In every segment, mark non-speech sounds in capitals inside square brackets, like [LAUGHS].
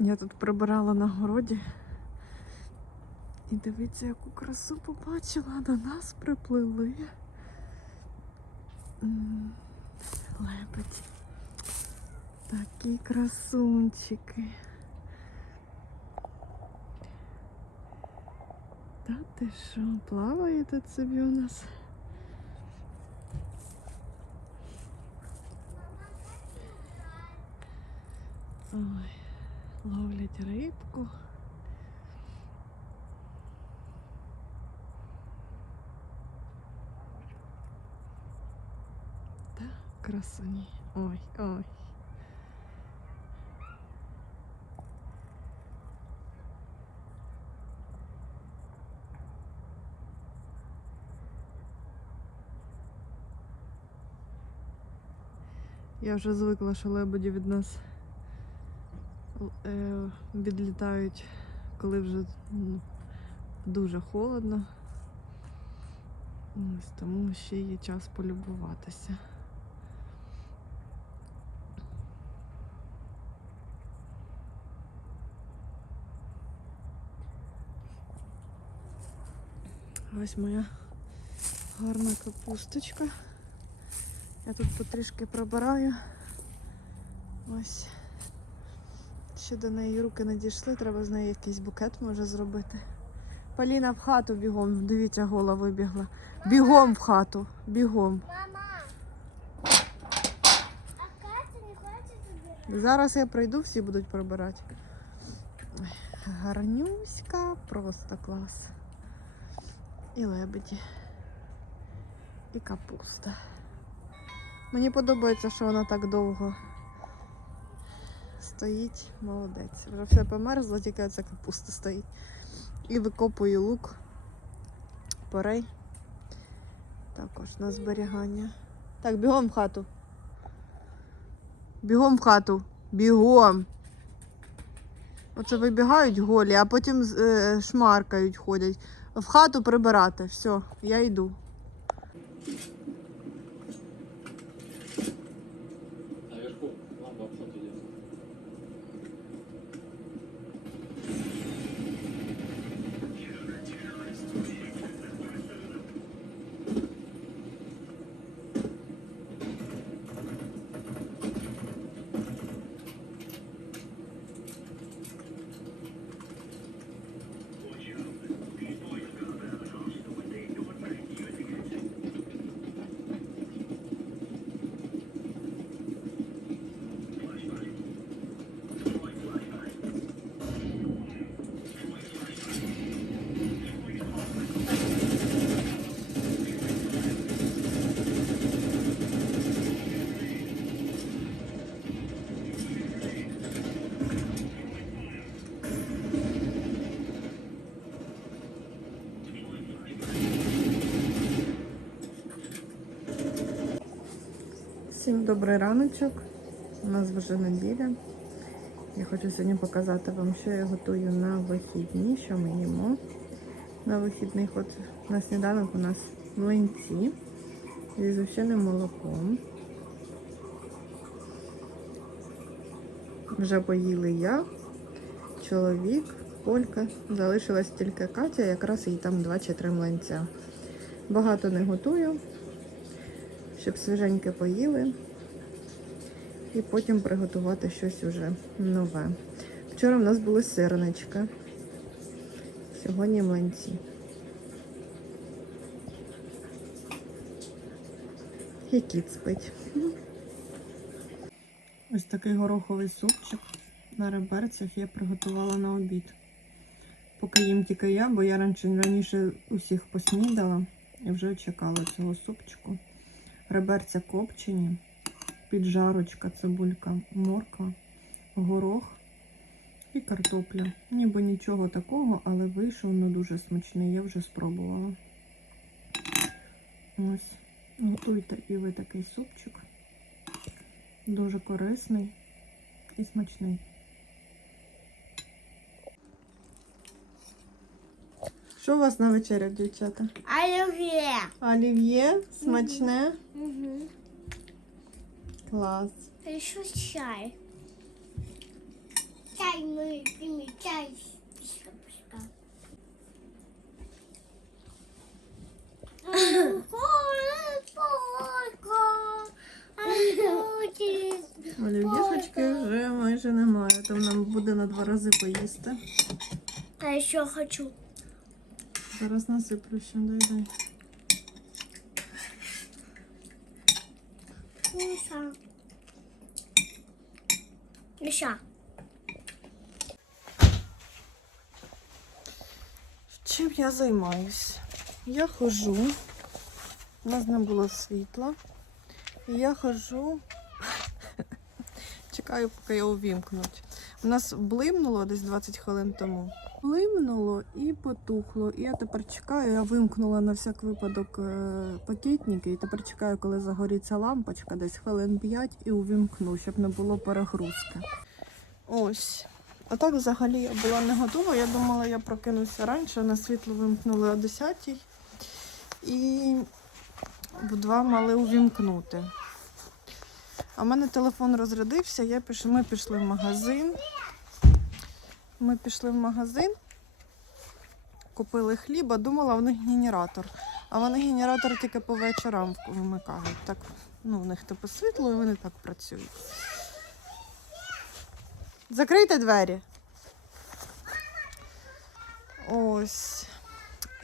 Я тут прибирала на городі. І дивіться, яку красу побачила. До нас приплили. Лебедь. Такі красунчики. Та ти що, плаває тут собі у нас? Ой, ловлять рибку. Та красуні. Ой, ой. Я вже звикла, що лебеді від нас е, відлітають, коли вже ну, дуже холодно. Ось тому ще є час полюбуватися. Ось моя гарна капусточка. Я тут потрішки пробираю. Ось. Ще до неї руки не дійшли, треба з неї якийсь букет може зробити. Поліна в хату бігом, дивіться, гола вибігла. Бігом в хату, бігом. Мама, а Катя не убирать? Зараз я прийду, всі будуть прибирати. Гарнюська, просто клас. І лебеді. І капуста. Мені подобається, що вона так довго стоїть. Молодець. Вже все померзло, тільки ця капуста стоїть. І викопую лук. Порей. Також на зберігання. Так, бігом в хату. Бігом в хату. Бігом. Оце вибігають голі, а потім е, шмаркають, ходять. В хату прибирати. Все, я йду. Всім добрий раночок. У нас вже неділя. Я хочу сьогодні показати вам, що я готую на вихідні, що ми їмо. На вихідних от на сніданок у нас млинці зі згущеним молоком. Вже поїли я, чоловік, Колька. Залишилась тільки Катя, якраз їй там два чи три млинця. Багато не готую, щоб свіженьке поїли. І потім приготувати щось уже нове. Вчора в нас були сирнички. Сьогодні млинці. І кіт спить. Ось такий гороховий супчик на реберцях я приготувала на обід. Поки їм тільки я, бо я раніше, раніше усіх поснідала і вже чекала цього супчику. Реберця копчені, піджарочка, цибулька, морква, горох і картопля. Ніби нічого такого, але вийшов ну, дуже смачний, я вже спробувала. Ось, готуйте і ви такий супчик. Дуже корисний і смачний. Що у вас на вечерю, дівчата? Оливье. Олів'є, смачне. Угу. Клас. Еще чай. чай, мы пьем чай. Олів'єшечки вже майже немає, там нам буде на два рази поїсти. А еще хочу. Зараз насиплю ще, дай дай. Миша. Миша. Чим я займаюсь? Я хожу. У нас не було світла. І я хожу. [LAUGHS] Чекаю, поки його увімкнуть. У нас блимнуло десь 20 хвилин тому. Блимнуло і потухло. І я тепер чекаю, я вимкнула на всяк випадок е, пакетники, і тепер чекаю, коли загоріться лампочка, десь хвилин 5 і увімкну, щоб не було перегрузки. Ось. А так взагалі я була не готова. Я думала, я прокинуся раніше, на світло вимкнули о 10 і в 2 мали увімкнути. А в мене телефон розрядився, я піш... ми пішли в магазин. Ми пішли в магазин, купили хліба, думала, в них генератор. А вони генератор тільки по вечорам вимикають. Так, ну, в них типу світло і вони так працюють. Закрийте двері. Ось.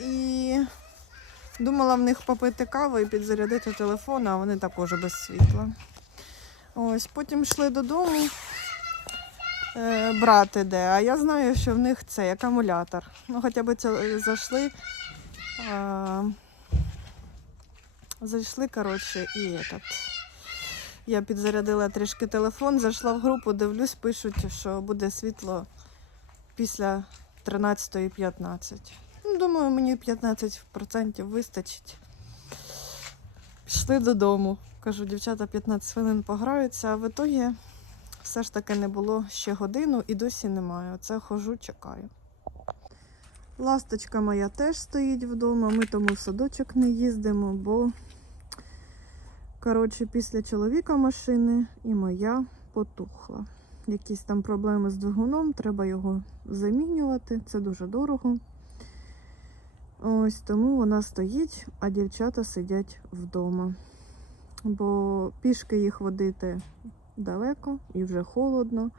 І думала в них попити каву і підзарядити телефон, а вони також без світла. Ось, потім йшли додому. Е, брат іде, а я знаю, що в них цей акумулятор. Ну, хоча б це зайшли. А, зайшли, коротше, і этот. Я підзарядила трішки телефон, зайшла в групу, дивлюсь, пишуть, що буде світло після 13.15. Ну, думаю, мені 15% вистачить. Пішли додому. Кажу, дівчата 15 хвилин пограються, а в ітогі все ж таки не було ще годину і досі немає. Оце хожу, чекаю. Ласточка моя теж стоїть вдома, ми тому в садочок не їздимо, бо Коротше, після чоловіка машини і моя потухла. Якісь там проблеми з двигуном, треба його замінювати, це дуже дорого. Ось тому вона стоїть, а дівчата сидять вдома. Бо пішки їх водити далеко і вже холодно.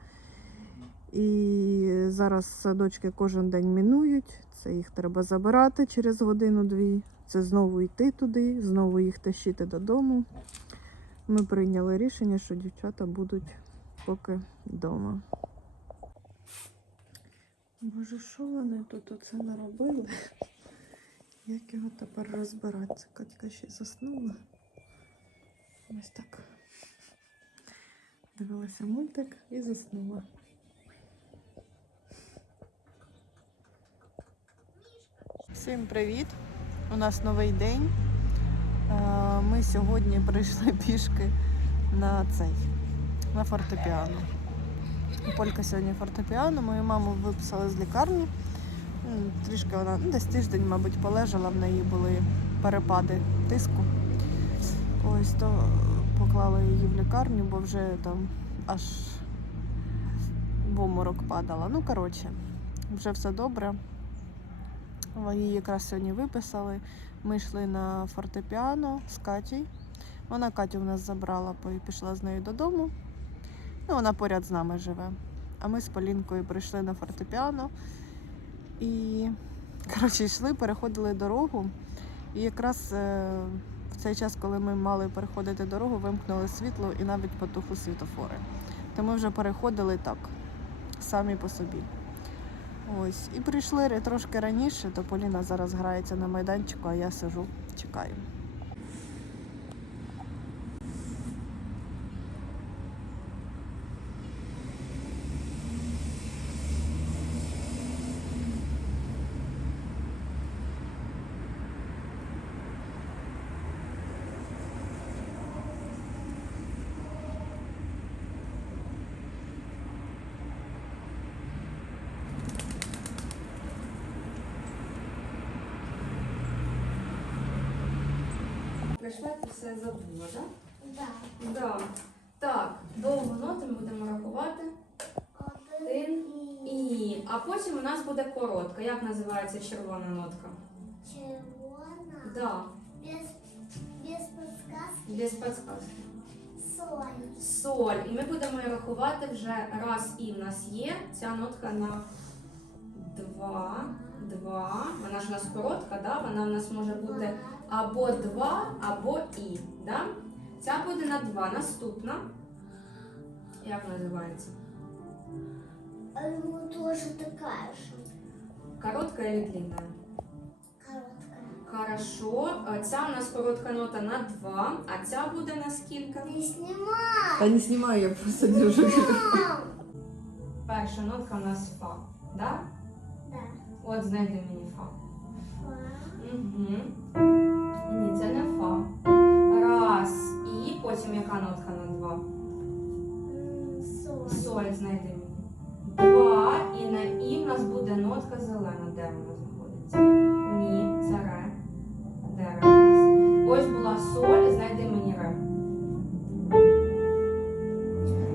І зараз садочки кожен день мінують. Це їх треба забирати через годину-дві. Це знову йти туди, знову їх тащити додому. Ми прийняли рішення, що дівчата будуть поки вдома. Боже, що вони тут оце наробили? Як його тепер розбирати? Катька ще заснула. Ось так. Дивилася мультик і заснула. Всім привіт! У нас новий день. Е, Ми сьогодні прийшли [LAUGHS] пішки на цей, на фортепіано. Полька сьогодні фортепіано, мою маму виписали з лікарні. Трішки вона ну, десь тиждень, мабуть, полежала, в неї були перепади тиску. Ось то поклали її в лікарню, бо вже там аж в обморок падала. Ну, коротше, вже все добре. Її якраз сьогодні виписали. Ми йшли на фортепіано з Катєю. Вона Катю в нас забрала, по- пішла з нею додому. Ну, вона поряд з нами живе. А ми з Полінкою прийшли на фортепіано і коротше, йшли, переходили дорогу. І якраз е, цей час, коли ми мали переходити дорогу, вимкнули світло і навіть потухли світофори. То ми вже переходили так, самі по собі. Ось. І прийшли трошки раніше, то Поліна зараз грається на майданчику, а я сижу, чекаю. Прийшла ти все забула, так? Да. Да? Так. Так, довго ноти ми будемо рахувати. Один, Мі. А потім у нас буде коротка. Як називається червона нотка? Червона. Да, Без, без подсказки. без підказки. Соль. Соль. І ми будемо її рахувати вже раз і в нас є. Ця нотка на два. Два. Вона ж у нас коротка, да? вона в нас може бути або два, або і. Да? Ця буде на два. Наступна. Як називається? А ему тоже такая же. Коротка или длинная? Короткая. Хорошо. Е, Ця у нас коротка нота на два, а ця буде на скільки? Не снимай. Та не знімаю, я просто держу. Перша нотка у нас фа. Да? Да. От знайди мені фа. Фа. Угу. Потім яка нотка на два? Соль. Соль знайди мені. Два. І на і в нас буде нотка зелена. Де вона знаходиться? Ні, це ре. Де ре у нас? Ось була соль, знайди мені ре.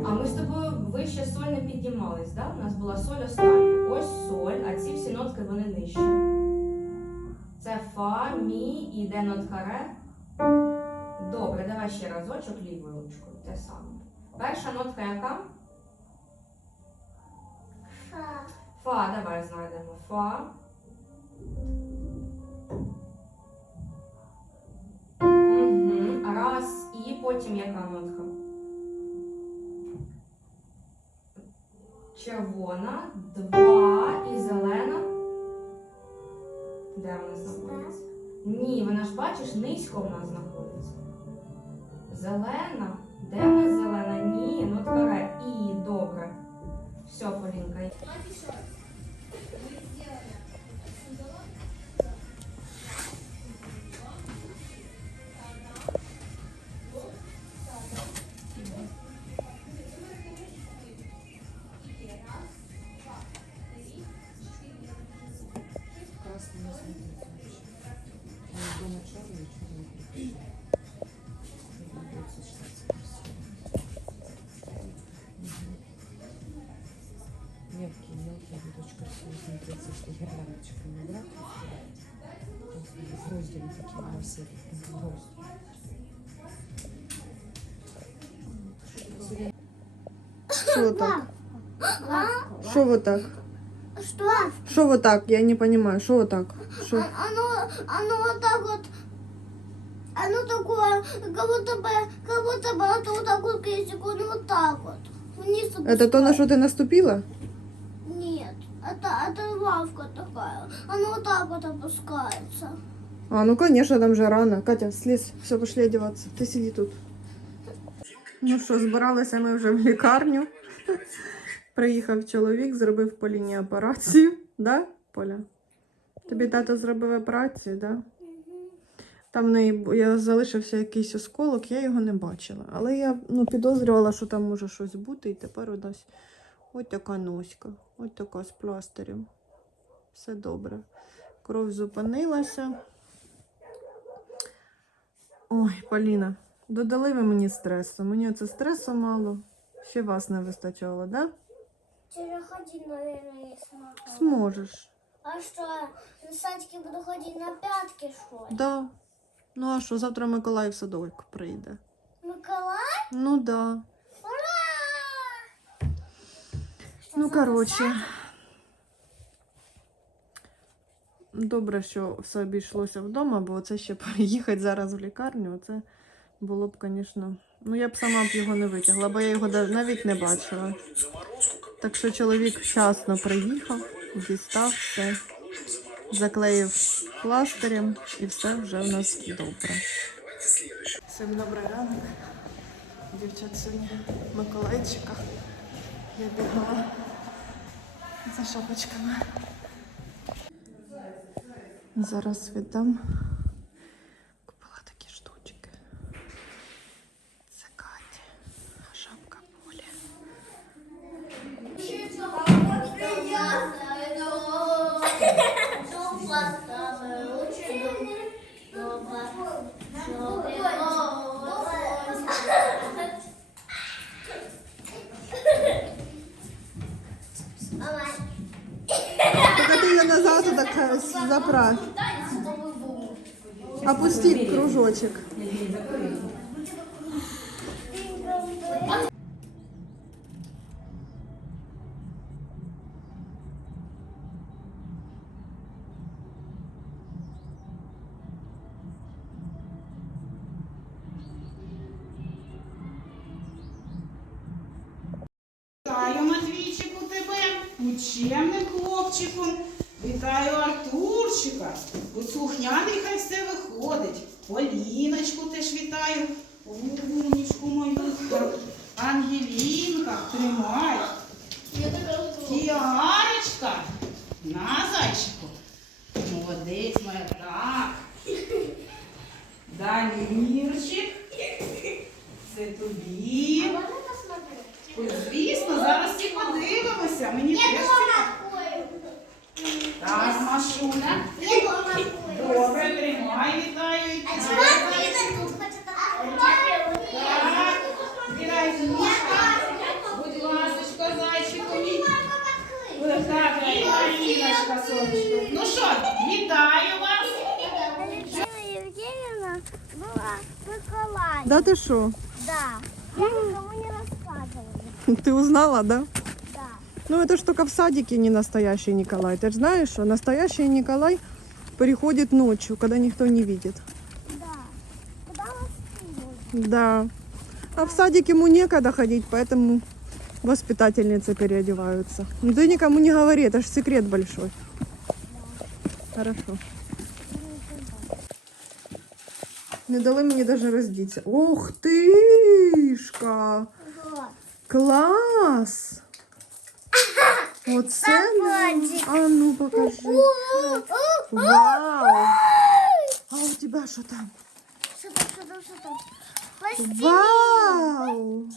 А ми з тобою вище соль не піднімались, да? У нас була соль остання. Ось соль, а ці всі нотки вони нижче. Це фа, мі і де нотка ре. Добре, давай ще разочок лівою ручкою. Те саме. Перша нотка яка? Фа. Фа, давай знайдемо. Фа. Угу. Раз і потім яка нотка? Червона, два і зелена. Де вона знаходиться? Ні, вона ж бачиш, низько в нас знаходиться. Зелена. Де ми зелена? Ні, Ну така І добре. Все, Полінка. Красиво смотреться, что гирляночками брать. Гроздями такими красивыми. Гроздь. Що так? Що ви так? Что? Що ви так? Я не розумію, що ви так? Що? Оно, оно вот так вот. Оно такое, как будто бы, как будто бы это вот так вот крестик, вот так вот. Вниз Это то, на що ти наступила? Это, это лавка такая. Оно вот так вот опускается. А, ну конечно, там же рано. Катя, слізь, все, пошли одеваться. Ти сиди тут. Ну що, збиралися ми вже в лікарню. Приїхав чоловік, зробив Поліні операцію. Да, Поля? Тобі тато зробив операцію, да? Там в неї я залишився якийсь осколок, я його не бачила. Але я ну, підозрювала, що там може щось бути, і тепер у нас ось така носька, ось така з пластирем. Все добре. Кров зупинилася. Ой, Поліна, додали ви мені стресу. Мені оце стресу мало. Ще вас не вистачало, да? Переходить, наверное, не смогу. Зможеш. А что, на садике буду ходить на пятки, что ли? Да. Ну а що, завтра Миколай в садок прийде. Миколай? Ну да. Ну, коротше. Добре, що все обійшлося вдома, бо це ще [LAUGHS] переїхати зараз в лікарню. Це було б, звісно. Ну, я б сама б його не витягла, бо я його навіть не бачила. Так що чоловік вчасно приїхав, дістав все, заклеїв пластирем і все вже в нас добре. Всім добрий ранок. Дівчат сьогодні Миколайчика. Я бігала за шапочками. Зараз віддам. Так заправь. Опусти кружочек. Вітаю, Матвійчику, тебе, учебним хлопчиком. Вітаю Артурчика. У слухняний хай все виходить. Поліночку теж вітаю. Умнічку мою. Ангелінка, тримай. Кіарочка. На, зайчику. Молодець моя так. Дамірчик. Це тобі. Звісно, зараз всі подивимося. Мені теж цікаво. Так, Машуля. Добре, тримай, вітаю. і тебе. Так, збирай ніжка. Будь ласочка, зайчику мій. Так, і Маріночка, сонечко. Ну що, вітаю вас. Елена Евгеньевна была в Николаеве. Да ты что? Да. Я никому не рассказывала. Ты узнала, да? Ну это ж только в садике не настоящий Николай. Ты же знаешь, что настоящий Николай приходит ночью, когда никто не видит. Да. Да. А в садик ему некогда ходить, поэтому воспитательницы переодеваются. Ну ты никому не говори, это же секрет большой. Хорошо. Не дали мені даже роздіться. Ох тишка! Вот. Клас! Оце да. А ну покажи. Вау! А у тебя що там? Что там, что там, что там? Пластилин. Вау!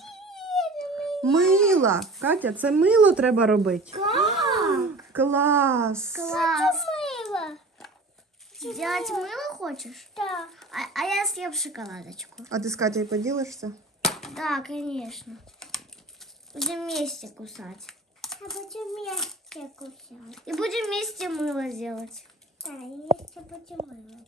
Мило! Катя, це мило треба робити. Как? Клас! Класс. мыло. Сделать мыло хочешь? Да. А, а я съем шоколадочку. А ти з Катєю поділишся? Да, конечно. Будем вместе кусать. А будем вместе кусать. И будем вместе мыло делать. А, и вместе будем мыло.